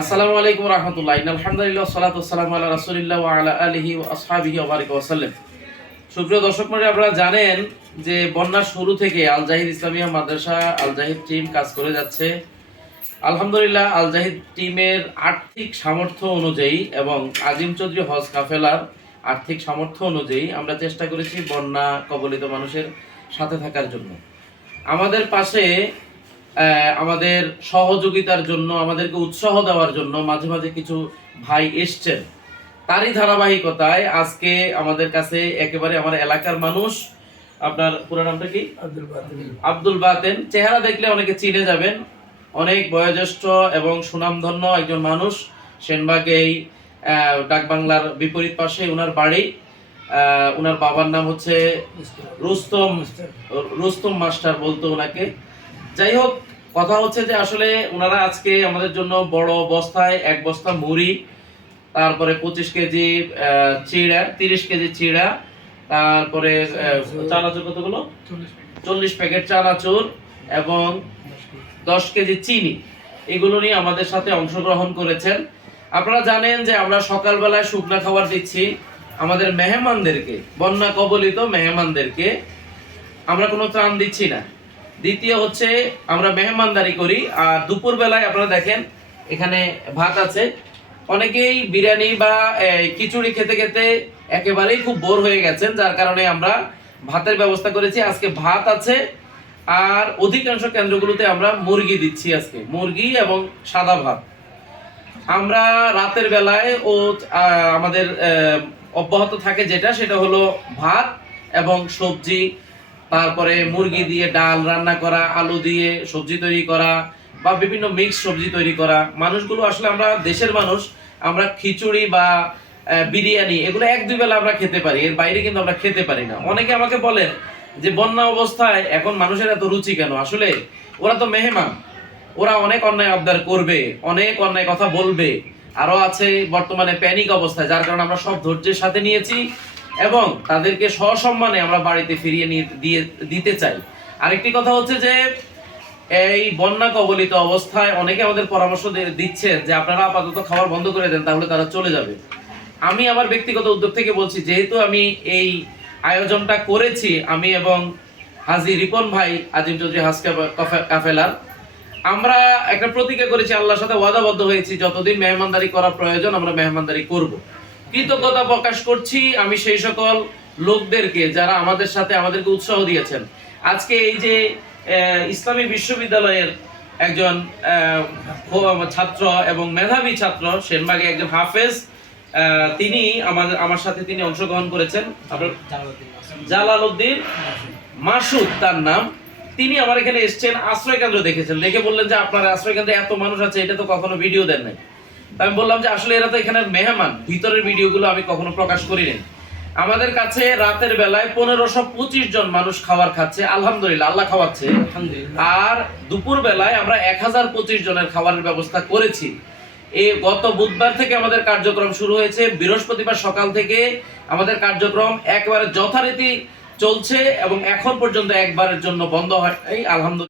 আসসালামু আলাইকুম রহমতুল্লাহ। আলহামদুলিল্লাহ সালাত সালাম আল্লাহ রাসুলিল্লাহ আলা আলহি আসহাবিহি ওবারিক ওয়াসাল্লাম সুপ্রিয় দর্শক মন্ডলী আপনারা জানেন যে বন্যার শুরু থেকে আল জাহিদ ইসলামিয়া মাদ্রাসা আল জাহিদ টিম কাজ করে যাচ্ছে। আলহামদুলিল্লাহ আল জাহিদ টিমের আর্থিক সামর্থ্য অনুযায়ী এবং আজিম চৌধুরী হজ কাফেলার আর্থিক সামর্থ্য অনুযায়ী আমরা চেষ্টা করেছি বন্যা কবলিত মানুষের সাথে থাকার জন্য। আমাদের পাশে আমাদের সহযোগিতার জন্য আমাদেরকে উৎসাহ দেওয়ার জন্য মাঝে মাঝে কিছু ভাই এসছেন। তারই ধারাবাহিকতায় আজকে আমাদের কাছে একেবারে আমার এলাকার মানুষ। আপনার পুরো নামটা কি? আব্দুল বাতেন। চেহারা দেখলে অনেকে চিনে যাবেন। অনেক বয়োজ্যেষ্ঠ এবং সুনামধন্য একজন মানুষ। সেনবাগ এই আহ, ডাকবাংলার বিপরীত পাশে উনার বাড়ি। উনার বাবার নাম হচ্ছে রুস্তম রুস্তম মাস্টার বলতো ওনাকে যাই হোক কথা হচ্ছে যে আসলে ওনারা আজকে আমাদের জন্য বড় বস্তায় এক বস্তা মুড়ি তারপরে পঁচিশ কেজি চিড়া তিরিশ কেজি চিড়া তারপরে চানাচুর কতগুলো? চল্লিশ প্যাকেট চানাচুর এবং দশ কেজি। চিনি। এগুলো নিয়ে আমাদের সাথে অংশগ্রহণ করেছেন। আপনারা জানেন যে আমরা সকালবেলায় শুকনা খাবার দিচ্ছি আমাদের মেহমানদেরকে বন্যা কবলিত মেহমানদেরকে। আমরা কোনো ত্রাণ দিচ্ছি না। দ্বিতীয় হচ্ছে আমরা মেহমানদারি করি, আর দুপুর বেলায় আপনারা দেখেন এখানে ভাত আছে। অনেকেই বিরিয়ানি বা খিচুড়ি খেতে খেতে একেবারেই খুব বোর হয়ে গেছেন, যার কারণে আমরা ভাতের ব্যবস্থা করেছি। আজকে ভাত আছে, আর অধিকাংশ কেন্দ্রগুলোতে আমরা মুরগি দিচ্ছি আজকে, মুরগি এবং সাদা ভাত। আমরা রাতের বেলায় ও আমাদের অব্যাহত থাকে যেটা, সেটা হলো ভাত এবং সবজি। তারপরে মুরগি দিয়ে ডাল রান্না করা আলু দিয়ে সবজি তৈরি করা বা বিভিন্ন মিক্স সবজি তৈরি করা। মানুষগুলো আসলে আমরা দেশের মানুষ আমরা খিচুড়ি বা বিরিয়ানি এগুলো এক দুই বেলা আমরা খেতে পারি এর বাইরে কিন্তু আমরা খেতে পারি না। অনেকে আমাকে বলেন যে বন্যা অবস্থায় এখন মানুষের এত রুচি কেন? আসলে ওরা তো মেহমান ওরা অনেক অন্যায় আবদার করবে অনেক অন্যায় কথা বলবে। আরও আছে বর্তমানে প্যানিক অবস্থায় যার কারণে আমরা সব ধৈর্যের সাথে নিয়েছি। এবং তাদেরকে সসম্মানে আমরা বাড়িতে ফিরিয়ে দিয়ে, দিতে চাই। আরেকটি কথা হচ্ছে যে, এই বন্যা কবলিত অবস্থায় অনেকে আমাদের পরামর্শ দিচ্ছেন যে, আপনারা আপাতত খাবার বন্ধ করে দেন, তাহলে তারা চলে যাবে। আমি আমার ব্যক্তিগত উদ্যোগ থেকে বলছি, যেহেতু আমি এই আয়োজনটা করেছি, আমি এবং হাজি রিপন ভাই, আজিম চৌধুরী হাজ কাফে- কাফে- কাফেলার, আমরা একটা প্রতিজ্ঞা করেছি, আল্লাহর সাথে ওয়াদাবদ্ধ হয়েছি, যতদিন মেহমানদারি করা প্রয়োজন, আমরা মেহমানদারি করব। কৃতজ্ঞতা প্রকাশ করছি আমি সেই সকল লোকদেরকে যারা আমাদের সাথে আমাদেরকে উৎসাহ দিয়েছেন। আজকে এই যে ইসলামী বিশ্ববিদ্যালয়ের একজন ছাত্র এবং মেধাবী ছাত্র সেনবাগে একজন হাফেজ তিনি আমাদের আমার সাথে তিনি অংশগ্রহণ করেছেন। আপনার জালাল উদ্দিন মাসুদ তার নাম। তিনি আমার এখানে এসেছেন আশ্রয় কেন্দ্র দেখেছেন। দেখে বললেন যে আপনার আশ্রয় কেন্দ্রে এত মানুষ আছে এটা তো কখনো ভিডিও দেন নাই। আমি বললাম যে আসলে এরা তো এখানে মেহমান। ভিতরের ভিডিওগুলো আমি কখনো প্রকাশ করি করিনি। আমাদের কাছে রাতের বেলায় পনেরোশো পঁচিশ জন মানুষ খাবার খাচ্ছে আলহামদুলিল্লাহ আল্লাহ খাওয়াচ্ছে। আর দুপুর বেলায় আমরা এক হাজার পঁচিশ জনের খাবারের ব্যবস্থা করেছি। এ গত বুধবার থেকে আমাদের কার্যক্রম শুরু হয়েছে। বৃহস্পতিবার সকাল থেকে আমাদের কার্যক্রম একবারে যথারীতি চলছে এবং এখন পর্যন্ত একবারের জন্য বন্ধ হয়। এই আলহামদুলিল্লাহ।